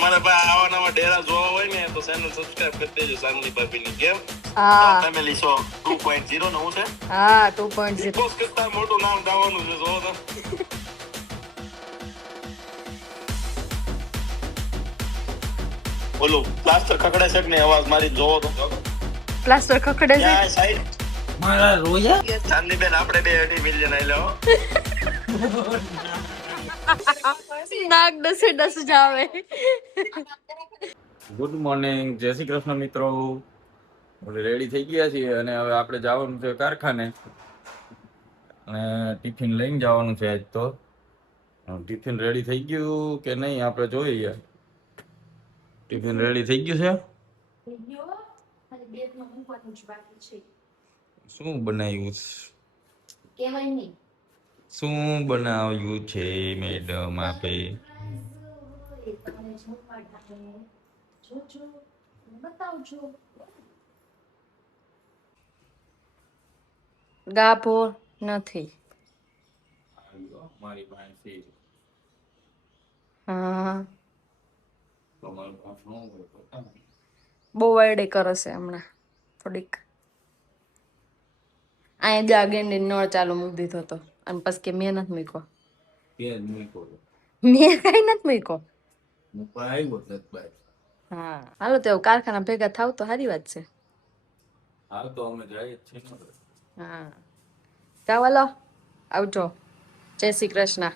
તમારે ભાઈ આવા નવા ડેરા જોવા હોય ને તો ચેનલ સબસ્ક્રાઇબ કરી દેજો સાનલી ભાભીની કેમ હા ફેમિલી શો 2.0 નું છે હા 2.0 બોસ કરતા મોટું નામ દાવાનું છે જો તો બોલો પ્લાસ્ટર ખકડે છે કે નહીં અવાજ મારી જોવો તો પ્લાસ્ટર ખખડે છે ક્યાં સાઈડ મારા રોયા ચાંદની બેન આપણે 2.5 મિલિયન આઈ લો નાક ડસે ડસ જાવે ગુડ મોર્નિંગ જય શ્રી કૃષ્ણ મિત્રો રેડી થઈ ગયા છીએ અને હવે આપણે જવાનું છે કારખાને અને ટિફિન લઈને જવાનું છે આજ તો ટિફિન રેડી થઈ ગયું કે નહીં આપણે જોઈએ ટિફિન રેડી થઈ ગયું છે શું બનાવ્યું શું બનાવ્યું છે મેડમ આપે ગાભો નથી મારી પાસે હા તમારી પાસે ન હોય તો બહુ વાયડે કરે છે હમણાં થોડીક અહીંયા આગળ નળ ચાલુ મૂકી દીધો હતો અને પછી કે મેં નથી મૂક્યો તેજ મૂકો મેં કઈ નથી મૂક્યો હું પણ આવ્યો સતભાઈ હા હાલો તો કારખાના ભેગા થાવ તો સારી વાત છે હાલ તો અમે જઈએ જ છીએ ને. હા ચાલો આવજો જય શ્રી કૃષ્ણ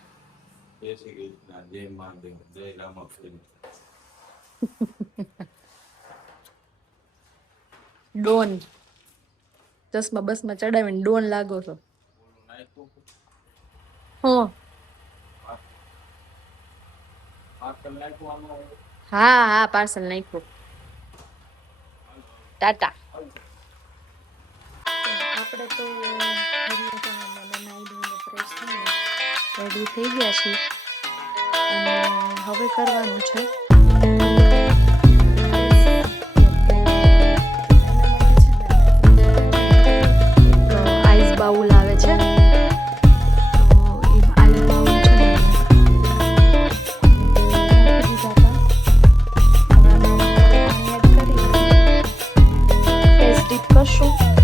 જય શ્રી કૃષ્ણ જય મહાદેવ જય રામાપીર ડોન ચશ્મા બસમાં ચડાવીને ડોન લાગો છો હા હા હા પાર્સલ નાખ્યું ટાટા આપણે તો રેડી થઈ ગયા છીએ અને હવે કરવાનું છે આઈસ બાઉલ આવે છે કરશું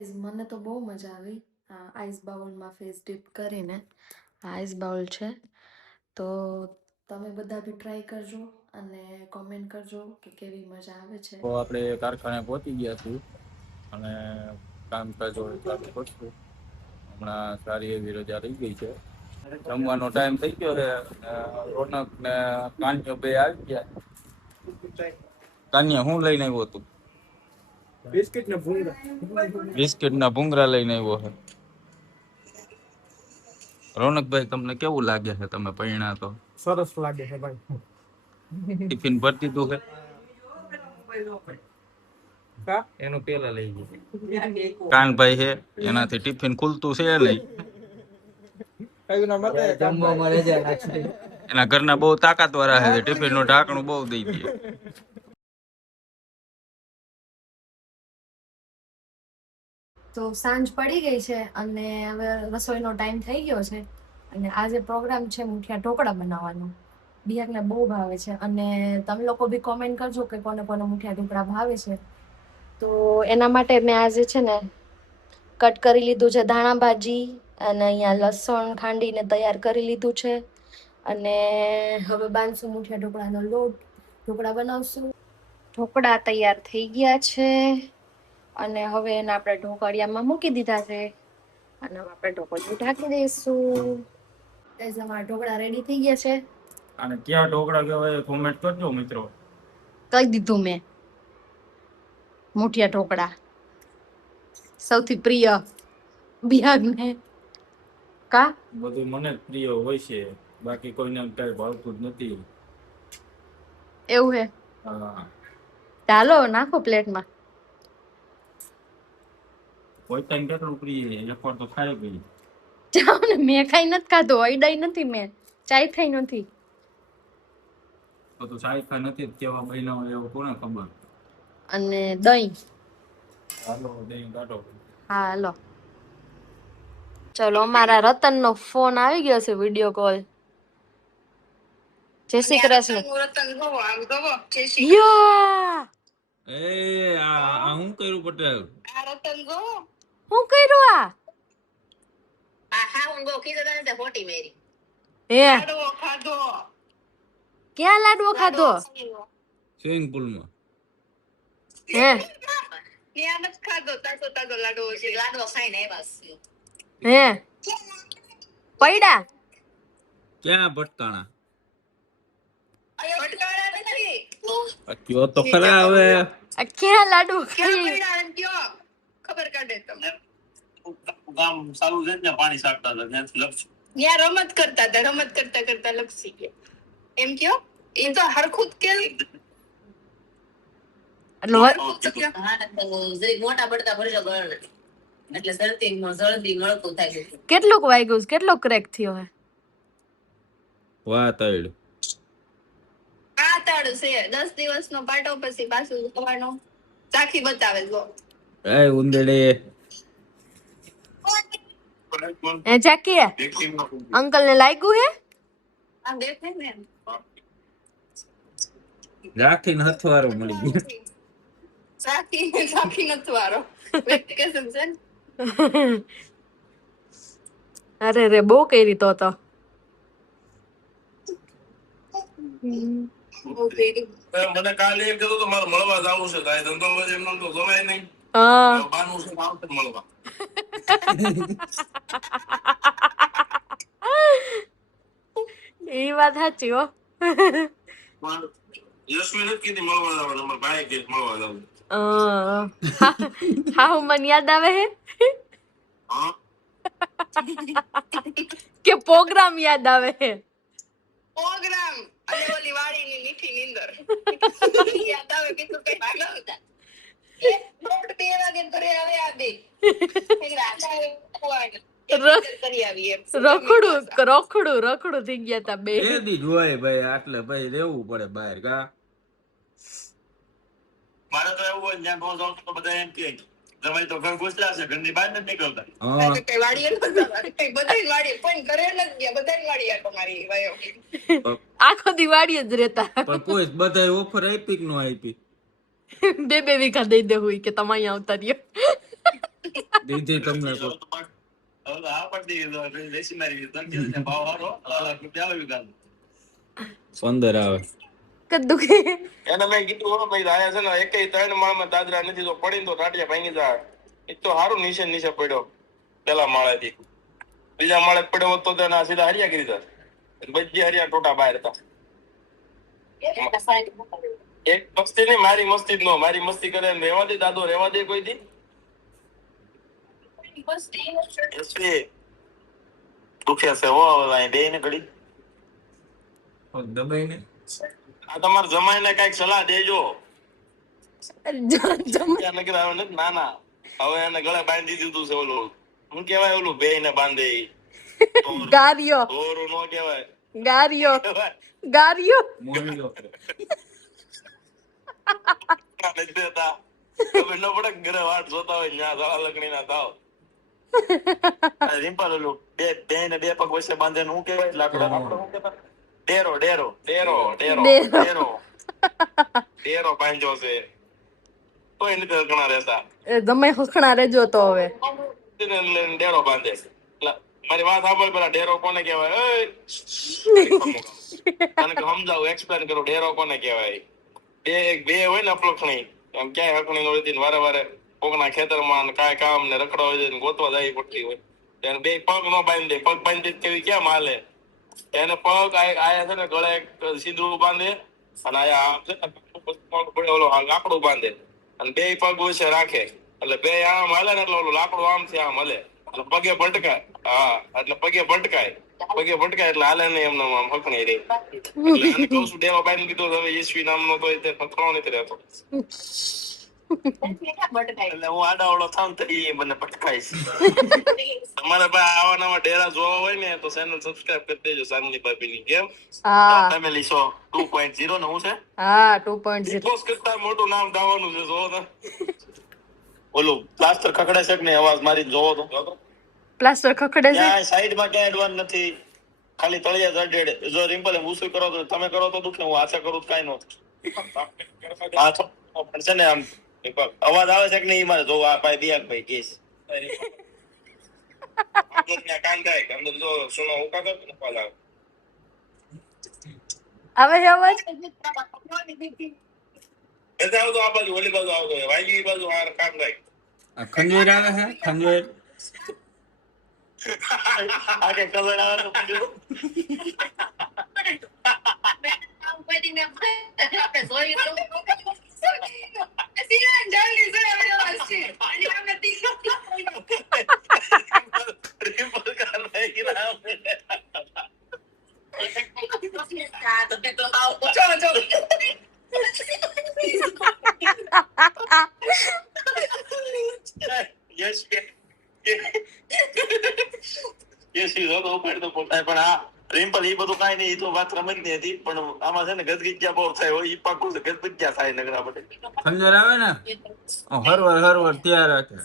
મને તો બહુ મજા આવી આ આઈસ બાઉલમાં ફેસ ડીપ કરીને આ આઈસ બાઉલ છે તો તમે બધા બી ટ્રાય કરજો અને કોમેન્ટ કરજો કે કેવી મજા આવે છે તો આપણે કારખાને પહોંચી ગયા છીએ અને કામકાજ હોય ચાલુ કરશું હમણાં સારી એવી રજા રહી ગઈ છે જમવાનો ટાઈમ થઈ ગયો છે રોનક ને કાન્યો બે આવી ગયા કાન્યા હું લઈને આવ્યો તું બિસ્કિટ ના ભૂંગરા લઈને આવ્યો છે રોનકભાઈ તમને કેવું લાગે છે તમે પૈણા તો સરસ લાગે છે ભાઈ ટિફિન ભરતી તું છે એનું પેલા લઈ ગયું કાનભાઈ છે એનાથી ટિફિન ખુલતું છે નહીં એના ઘરના બહુ તાકાતવાળા છે ટિફિન નું ઢાંકણું બહુ દઈ દે તો સાંજ પડી ગઈ છે અને હવે રસોઈનો ટાઈમ થઈ ગયો છે અને આજે પ્રોગ્રામ છે મુઠિયા ઢોકળા બનાવવાનો બિહારને બહુ ભાવે છે અને તમે લોકો બી કોમેન્ટ કરજો કે કોને કોને મુઠિયા ઢોકળા ભાવે છે તો એના માટે મેં આજે છે ને કટ કરી લીધું છે ધાણા ભાજી અને અહીંયા લસણ ખાંડીને તૈયાર કરી લીધું છે અને હવે બાંધશું મુઠિયા ઢોકળાનો લોટ, ઢોકળા બનાવશું. ઢોકળા તૈયાર થઈ ગયા છે અને હવે એને આપણે ઢોકળિયામાં મૂકી દીધા છે અને હવે આપણે ઢોકળિયું ઢાંકી દઈશું. ગાઈસ અમારા ઢોકળા રેડી થઈ ગયા છે. અને ક્યાં ઢોકળા કહેવાય કોમેન્ટ કરજો મિત્રો. કહી દીધું મેં, મુઠિયા ઢોકળા સૌથી પ્રિય બિહારને કા બધું મને જ પ્રિય હોય છે, બાકી કોઈને કઈ ભાવતું જ નથી. એવું હે? હા, ચાલો નાખો પ્લેટમાં. કોઈ ટાઈમ કેટલું પ્રિય એકવાર તો ખાઈ ગઈ. જાઓ ને, મેં ખાઈ નથી ખાધો, અડાઈ નથી, મેં ચાય ખાઈ નથી. તો સાઈખા નથી કેવા બન્યા હોય એવું કોને ખબર. અને દહીં. હાલો દહીં કાઢો. હા હાલો. ચલો, અમારા રતનનો ફોન આવી ગયો છે, વિડિયો કોલ. જય શ્રી કૃષ્ણ. યા એ આ હું કર્યું પટેલ? હું કર્યું આ? હે ક્યાં લાડવો ખાધો? સ્વિમિંગ પુલમાં. હે હે પૈડા ક્યાં ભટકાણા? કયો તો ખરા હવે. આ ક્યાં લાડવો ખાઈ? ગામ ચાલુ છે ને પાણી સાટતા હતા ત્યાંથી લપસી. ત્યાં રમત કરતા હતા, રમત કરતા કરતા લપસી ગયા. એમ કયો એ તો હરખું જ કે એટલે મોટા પડતા ભરી ગળ એટલે જલ્દી મળતું થાય. કેટલુંક વાગ્યું છે? કેટલો ક્રેક થયો હે? વાહ તૈડ આ તાળું છે 10 દિવસનો પાટો પછી પાછું સવારનો ચાખી બતાવે જો. એ ઉંદડે એ ચાકી અંકલ ને લાગ્યું હે? આ દેખે ને રાખીને હથવારો મળી ગયો. ચાખી નથી વારો વેકેશન છે ને. અરે રે, બહુ કરી તો મને કાલે એમ કીધું તો મારે મળવા જવું છે, તારે ધંધો વચ્ચે એમ તો જવાય નહીં. હા બાનું છે આવશે મળવા. એ વાત સાચી હો. પણ યશવી નથી કીધી મળવા જવાનું, અમારા ભાઈ કે મળવા જવું. હા મને યાદ આવે હે હા કે પ્રોગ્રામ યાદ આવે હે. પ્રોગ્રામ અને ઓલી વાડીની મીઠી નીંદર યાદ આવે કે તું કઈ ભાગા હતા. 2 વાગે ઘરે આવે આ બે રખડું થઈ ગયા તા બે. એ દી જોય ભાઈ, આટલે ભાઈ રહેવું પડે બહાર કા. મારે તો એવું હોય જ્યાં રોજ આવતો તો બધા એમ કે જમાઈ તો ઘર ઘૂસતા છે, ઘરની બહાર નથી નીકળતા. હા કઈ વાડીએ બધા વાડીએ પણ ઘરે નથી ગયા, બધા વાડી આટો મારી વાયો. આખો દિવાળી જ રહેતા. પણ કોઈ બધાય ઓફર આપી કે ન આપી? 2 વીઘા દઈ દેવું કે તમે અહીંયા આવતા રહ્યો. દીધી તમને તો. હવે તો આ પડતી દેશી મારી ભાવ હારો 1,00,000 રૂપિયા આવી ગયા. 15 આવે. કદ્દુ કે એને મેં કીધું હો ભાઈ આયા છે ને એકેય 3 માળમાં દાદરા નથી, તો પડીને તો ટાટિયા ભાંગી જાય. એ તો હારું નીચે પડ્યો પેલા માળેથી, બીજા માળે પડ્યો હોત તો તેના સીધા હરિયા કરી દીધા. બધી હરિયા ટોટા બહાર હતા. એક મસ્તી નહીં, મારી મસ્તી જ નો, મારી મસ્તી કરે ને રહેવા દે દાદો, રહેવા દે કોઈ દી. દુખ્યા છે હો બે ને ઘડી. દબાઈને આ તમારે જમાઈને કઈક સલાહ દેજો. ના ના હવે એને ગળે બાંધી દીધું છે ઓલું શું કેવાય, ઓલું બે ને બાંધે ગારિયો દોરું નો કેવાય, ગારિયો મોલ્યો. નથી દેતા. ખબર ન પડે ઘરે વાટ જોતા હોય ત્યાં ઝાડા લગણી ના થાવ. સિમ્પલ ઓલું બે ને બે પગ વચ્ચે બાંધે શું કેવાય લાકડા, આપણે શું કેતા ડેરો બાંધ્યો છે કોઈ નથી ઘણા રહેતા. તમે હખણા રહેજો તો હવે ડેરો બાંધે મારી વાત સાંભળ, પેલા ડેરો કોને કહેવાય? તને કે સમજાવું, એક્સપ્લેન કરું, ડેરો કોને કહેવાય? બે હોય ને અપલખણી, આમ ક્યાંય હકણી નો હતી, વારે વારે કોકના ખેતરમાં ને કાંઈ કામ ને રખડવા હોય ને ગોતવા જાય પડતી હોય, એને બે પગ નો બાંધી દે, પગ બાંધી દે કેવી ક્યાં માલે? એને પગ આયા છે ને ગળે એક સિંદૂર બાંધે, અને આયા આમ છે ને પગ પડે ઓલો લાકડું બાંધે, અને બે પગ વિશે રાખે, એટલે બે આમ હાલે ને એટલે ઓલું લાકડું આમથી આમ હલે, એટલે પગે ભટકાય. હા, એટલે પગે ભટકાય એટલે હાલે નહીં, એમને આમ હકણી રહે. એટલે આને કહું છું દેવા બાંધી દીધો, હવે યશવી નામનો તો તે પથરો નથી રહેતો. એટલે હું આડાવડો થાઉં તો ઈ મને ભટકાય છે. તમારે ભાઈ આવા નવા ડેરા જોવા હોય ને તો ચેનલ સબસ્ક્રાઇબ કરી દેજો, સાનલી ભાભીની. કેમ? હા ફેમિલી શો 2.0 ને હું છે હા 2.0 બોસ કરતા મોટું નામ દાવાનું છે. જોવો તો ઓલું પ્લાસ્ટર ખખડે છે કે નહીં, અવાજ મારી જોવો તો. પ્લાસ્ટર ખખડે છે. ક્યાંય સાઈડમાં ક્યાંય એડવાન્સ નથી, ખાલી તળિયા જડેડ. જો રિમ્પલ ઊંસું કરો તો તમે કરો તો દુખે, હું હાથે કરું તો કાંઈ નો થાય. હા પણ છે ને આમ અવાજ આવે છે કે નહીં મારે જોવો. આ ભાઈ દિયાકભાઈ કેસ કાન થાય કે અંદર જો સુનો ઉકાતો ને કોલ આવે. આવે છે અવાજ. એટલે આવતો આ બાજુ, ઓલી બાજુ આવતો હોય, વાયલી બાજુ આ કામ થાય. આ ખંજવેર આવે છે, ખંજવેર. આ કે કલર આવે તો પૂછો. રિમ્પલ કાન થાય કે ના આવે. યસ કે યસ ઈ તો ઉપર તો પોતાય. પણ આ રિમ્પલ ઈ બધું કાંઈ નહીં, ઈ તો વાત રમત ની હતી. પણ આમાં છે ને ગદગીજા બહુ થાય હોય, ઈ પાકું છે ગદગીજા થાય નગરા બધે. ખંજવેર આવે ને હરવર ત્યાં રાખે.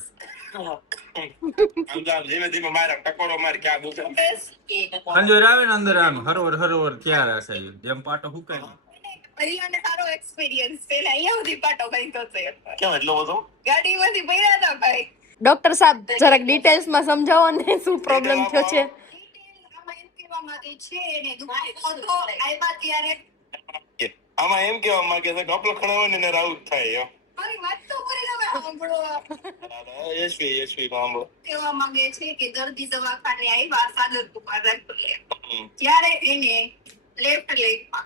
ધીમે ધીમે મારા ટકોરો મારી ક્યાં દુખે. ખંજવેર આવે ને અંદર આમ હરવર ત્યાં રાખે, જેમ પાટો હુકાય. પરિવારને સારો એક્સપિરિયન્સ છે ને, અહીંયા સુધી પાટો બાંધ્યો છે. કેમ એટલો બધો? ગાડીમાંથી ભર્યા હતા ભાઈ. ડોક્ટર સાહેબ જરાક ડિટેલ્સ માં સમજાવો ને શું પ્રોબ્લેમ થયો છે. આમાં એમ કહેવા માંગે છે એને દુખાવો તો આવ્યા ત્યારે આમાં એમ કેવા માંગે છે કે અપલખણ હોય ને એને રાઉત થાય. મારી વાત તો પૂરી તમે સાંભળો. યશવી સાંભળો. કહેવા માંગે છે કે દર્દી દવાખાને આવ્યા સાદર દુકાન રાખી, ત્યારે એને લેફ્ટ લેગમાં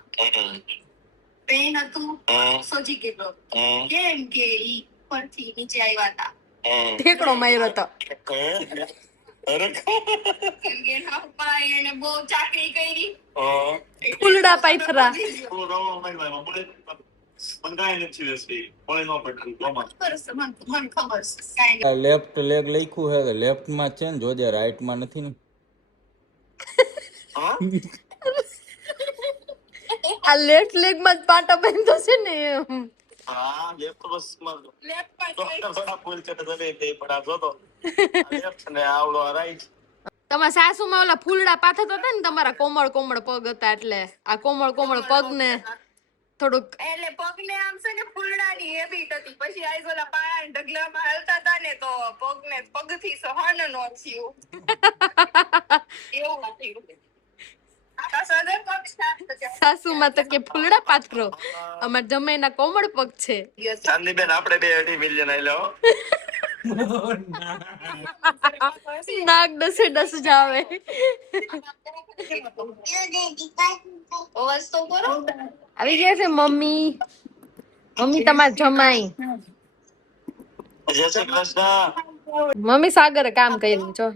પેન હતું, સોજી ગયેલો. કેમ કે ઈ પરથી નીચે આવ્યા હતા, ઠેકડો માર્યો હતો. કેમ કે એના પપ્પાએ એને બહુ ચાકરી કરી. ફૂલડા પાથરા. મને ખબર છે કાંઈ લેફ્ટ લેગ લખ્યું છે કે લેફ્ટ માં છે ને, જોજે રાઈટ માં નથી ને. આ લેફ્ટ લેગ માં જ પાટો બાંધ્યો છે ને એમ. હા લેફ્ટ બસ માં લેફ્ટ પાસ થોડા ફૂલ છે તો તમે બે પણ આ જોતો લેફ્ટ ને આવડો રાઈટ. તમારા સાસુમાં ઓલા ફૂલડા પાથરતા હતા ને, તમારા કોમળ પગ હતા, એટલે આ કોમળ પગ ને થોડુંક એટલે પગને આમ છે ને ફૂલડાની હેબિટ હતી. પછી આઈઝોલા પાયા ઢગલામાં હાલતા હતા ને તો પગને પગથી સહન ન થયું. એવું થયું. આ સદર પગ સાફ થયા. સાસુમાં તો કે ફૂલડા પાથરો, અમાર જમાઈના કોમળ પગ છે. ચાંદની બેન આપણે બે 2.5 મિલિયન આઈ લો. નાક ડસ જાવે. અવાજ તો કરો. આવી ગયા છે મમ્મી તમાર જમાઈ. જય શ્રી કૃષ્ણ. મમ્મી સાગરે કામ કર્યું જો.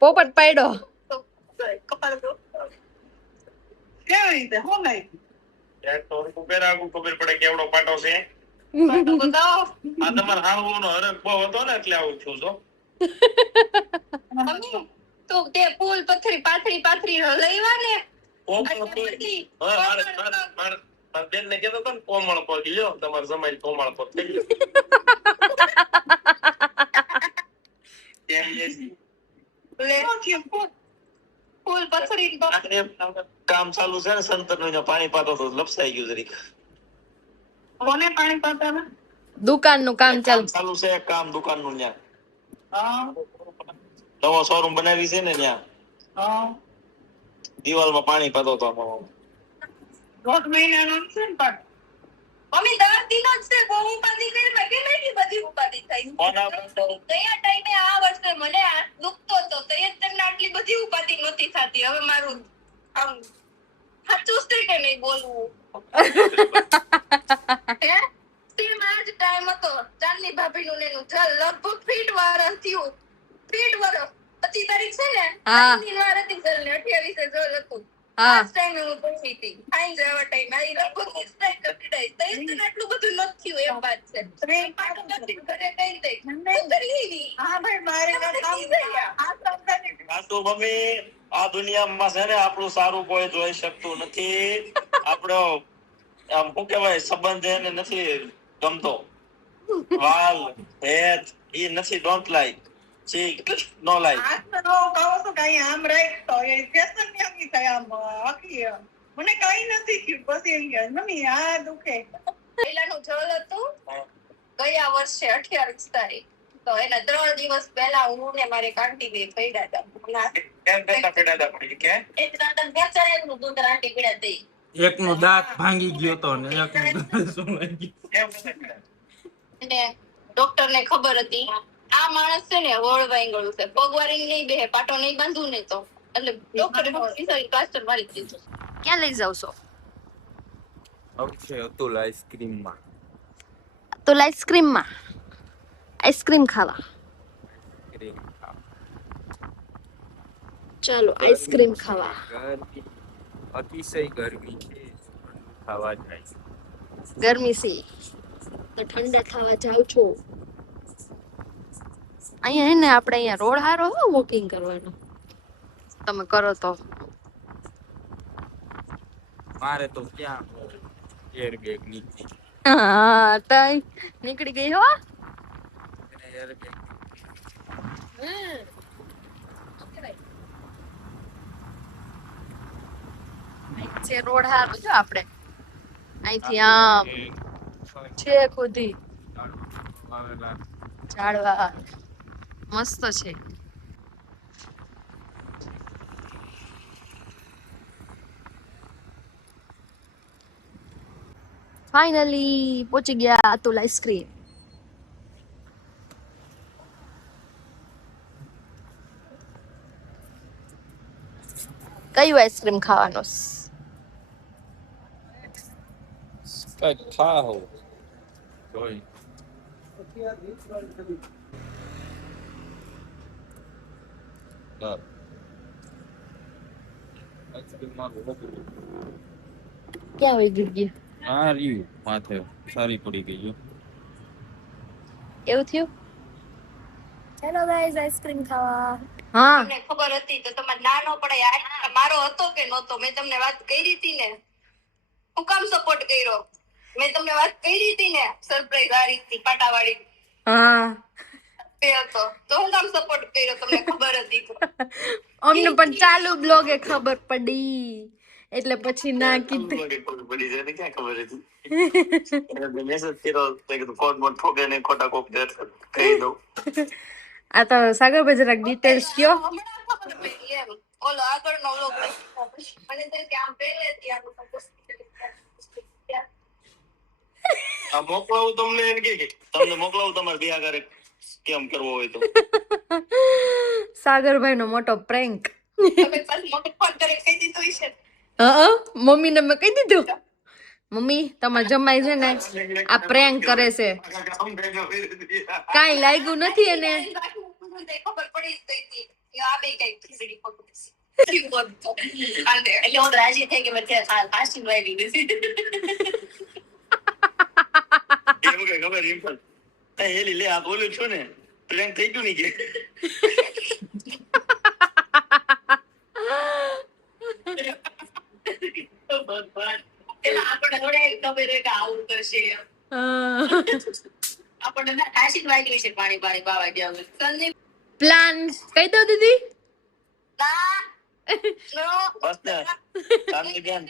પોપટ પાડ્યો. કપાળ દો. કેવી રીતે હો ગઈ? ખબર પડે કેવડો પાટો છે. બતાવો. આ તમારા હાળવાનો હરખ બહુ હતો ને એટલે આવું થયું છો. મમ્મી તો તે ફૂલ પાથરી લઈવા ને. મારા બેન ને કહેતો હતો ને કોમળ પગ લ્યો, તમારે જમાઈ કોમળ પગ થઈ ગયો. ફૂલ પથરી કામ ચાલુ છે ને સંતર નું, પાણી પાતો તો લપસાઈ ગયું જરીક. કોને પાણી પાતા દુકાનનું કામ ચાલુ. ચાલુ છે કામ દુકાનનું ત્યાં હા નવો શોરૂમ બનાવી છે ને ત્યાં હા દિવાલમાં પાણી પાતો હતો દોઢ મહિનાનો છે ને પણ મમ્મી 10 દિનો જ છે બહુ ઉપાધિ કરી મેં કે નહીં બધી ઉપાધિ થઈ કયા ટાઈમે આ વર્ષે મને હાથ દુખતો હતો તો એ તમને આટલી બધી ઉપાધિ નહોતી થતી હવે મારું આમ સાચું છે કે નહીં બોલવું હે સેમ આ જ ટાઈમ હતો ચાંદની ભાભીનું ને એનું ચાલ લગભગ ફીટ વારસ થયું ફીટ વરસ 25 તારીખ છે ને હા. ની વાર હતી ચાલ ને 28 જલ હતું હા. આ ટાઈમે હું પહોંચી હતી આઈ જવા ટાઈમ આઈ લગભગ ઇસ ટાઈમ કપડાઈ તઈ તને આટલું બધું નથી થયું એમ વાત છે ટ્રેન પાટો નથી કરે કઈ દે કરી હા ભાઈ મારે કામ આ સમજાતી આ તો મમ્મી આ દુનિયામાં છે ને આપણું સારું કોઈ જોઈ શકતું નથી આપણો આમ શું કહેવાય સંબંધ એને નથી ગમતો વાલ ભેદ એ નથી don't like Chik no like આ તો કહો છો કઈ આમ રાઈટ તો એ ફેશન કેવી થાય આમ આખી મને કઈ નથી થયું પછી એમ કે મમ્મી આ દુખે પહેલાનું જલ હતું ગયા વર્ષે 28 તારીખ તો એના 3 દિવસ પહેલા હું ને મારી કાંટી બે પડ્યા હતા કેમ કરતા પેડા પડી કે એક દાંત બેચારેનું દૂધ રાંટી પીડા દઈ એકનો દાંત ભાંગી ગયો તો ને એકનું શું લાગી કેમ કરતા પેડા અને ડોક્ટર ને ખબર હતી આ માણસ છે ને વળવાઈ ગયું છે પગવારી નહીં બેહે પાટો નહીં બાંધવું ને તો એટલે ડોક્ટરે પ્લાસ્ટર મારી દીધું ક્યાં લઈ જાવ છો? અક્ષય અતુલ આઈસ્ક્રીમમાં તો આઈસ્ક્રીમમાં આઈસ્ક્રીમ ખાવા. ક્રીમ ચાલો આઈસ્ક્રીમ ખાવા. ગરમી અતિશય ગરમી છે ખાવા જાય ગરમી છે તો ઠંડા ખાવા જાવ છો. અહીંયા હે ને આપણે અહીંયા રોડ હારો હો વોકિંગ કરવાનો. તમે કરો તો મારે તો ક્યાં એર બેગ નીકળી હા તઈ નીકળી ગઈ હો. એર બેગ છે રોડ હારો જો આપણે અહીંથી આમ છે ખુદી આવેલા ઝાડવા મસ્ત છે. ફાઇનલી પહોંચી ગયા અતુલ આઈસ્ક્રીમ. કયું આઈસ્ક્રીમ ખાવાનો? કઈ ખાઓ જોઈ ક્યાં હોય જગ્યા? આ રહ્યું માથે સારી પડી ગઈ એવું થયું? ચાલો ગાઈસ આઈસ્ક્રીમ ખાવા. હા તમને ખબર હતી તો તમારે ના ન પડે આ મારો હતો કે નહોતો મેં તમને વાત કરી હતી ને હું કામ સપોર્ટ કર્યો મેં તમને વાત કરી હતી ને સરપ્રાઈઝ આ રીતની પાટાવાળી હા તે હતો તો હું કામ સપોર્ટ કર્યો તમને ખબર હતી તો અમને પણ ચાલુ બ્લોગે ખબર પડી એટલે પછી ના કીધું. ખબર પડી જાય ને ક્યાં ખબર હતી એને મેસેજ કર્યો તો કીધું ફોન મોન ઠોકે ને ખોટા કોક કહી દઉં આ તો સાગરભાઈ જરાક ડિટેલ્સ કયો. હમણાં ખબર પડી એમ ઓલો આગળનો લોક મને તો કે આમ પહેલેથી આનું આ મોકલાવું તમને એને કે તમને મોકલાવું તમારે બિહાર કેમ કરવો હોય તો સાગરભાઈ નો મોટો પ્રેન્ક. તમે પાછું મોટો ફોન કરી કહી દીધું હશે મમ્મીને મેં કહી દીધું મમ્મી તમારા જમાઈ છે ને આ પ્રેન્ક કરે છે કાઈ લાગ્યું નથી એને. ખબર પડી જ ગઈ હતી આ બે કઈ ખીચડી પકડી એટલે હું રાજી થઈ કે મેં ફાસ્ટિંગ વાળી દીધી એવું કે ખબર ઇમ્પલ હેલી લે આ બોલું છું ને પ્લેન થઈ ગયું ની કે આપણે થોડે ખબર કે આવું કરશે આપણને ફાસ્ટિંગ વાળી વિશે પાણી પાણી પાવા ગયા સંદીપ પ્લાન કહી દો દીદી. ના બસ ને કામની બેન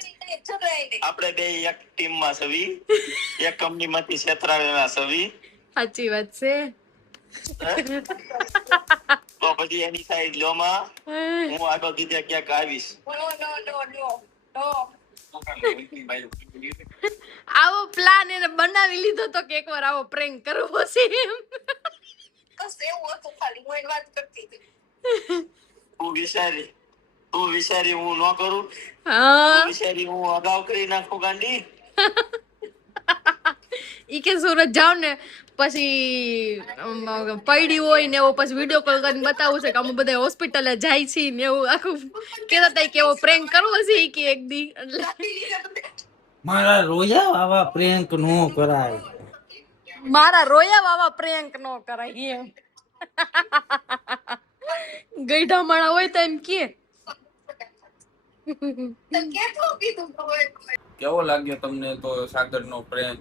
આપણે બે એક ટીમમાં છવી એક કંપનીમાંથી છેતરાવેલા છવી સાચી વાત છે. તો પછી એની સાઈડ લોમાં હું આગળ દીધે ક્યાંક આવીશ આવો પ્લાન એને બનાવી લીધો તો કે એકવાર આવો પ્રેન્ક કરવો છે એમ. બસ એવું હતું ખાલી હું એની વાત કરતી હતી. તું વિચારી હું ન કરું હા વિચારી હું અગાઉ કરી નાખું ગાંડી ઈ કે સુરત જાવ ને પછી પડી હોય ને એવો પછી વિડીયો કોલ કરીને બતાવું છે કે અમે બધા હોસ્પિટલે જાય છીએ ને એવું આખું કેતા હતા કે એવો પ્રેન્ક કરવો છે ઈ કે એક દી એટલે મારા રોયા આવા પ્રેન્ક નો કરાય. મારા રોયા વાવા પ્રેન્ક નો કરાય એમ. ગઈઢા માણા હોય તો એમ કે તો કેટલું કીધું ખબર કેવો લાગ્યો તમને તો સાગરનો પ્રેન્ક?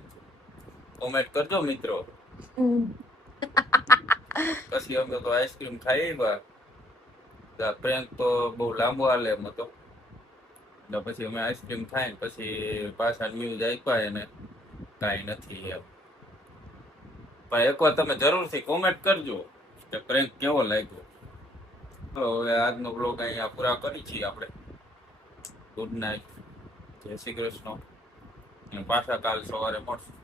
કોમેન્ટ કરજો મિત્રો. પછી અમે તો આઈસ્ક્રીમ ખાઈ આવ્યા. પ્રેન્ક તો બહુ લાંબો હાલે એમ હતો. એટલે પછી અમે આઈસ્ક્રીમ ખાઈને પછી પાછા ન્યૂઝ આપ્યા એને કાંઈ નથી એમ. પણ એકવાર તમે જરૂરથી કોમેન્ટ કરજો કે પ્રેન્ક કેવો લાગ્યો. તો હવે આજનો બ્લોગ અહીંયા પૂરા કરી છીએ આપણે. ગુડ નાઇટ, જય શ્રી કૃષ્ણ. પાછા કાલ સવારે મળશું.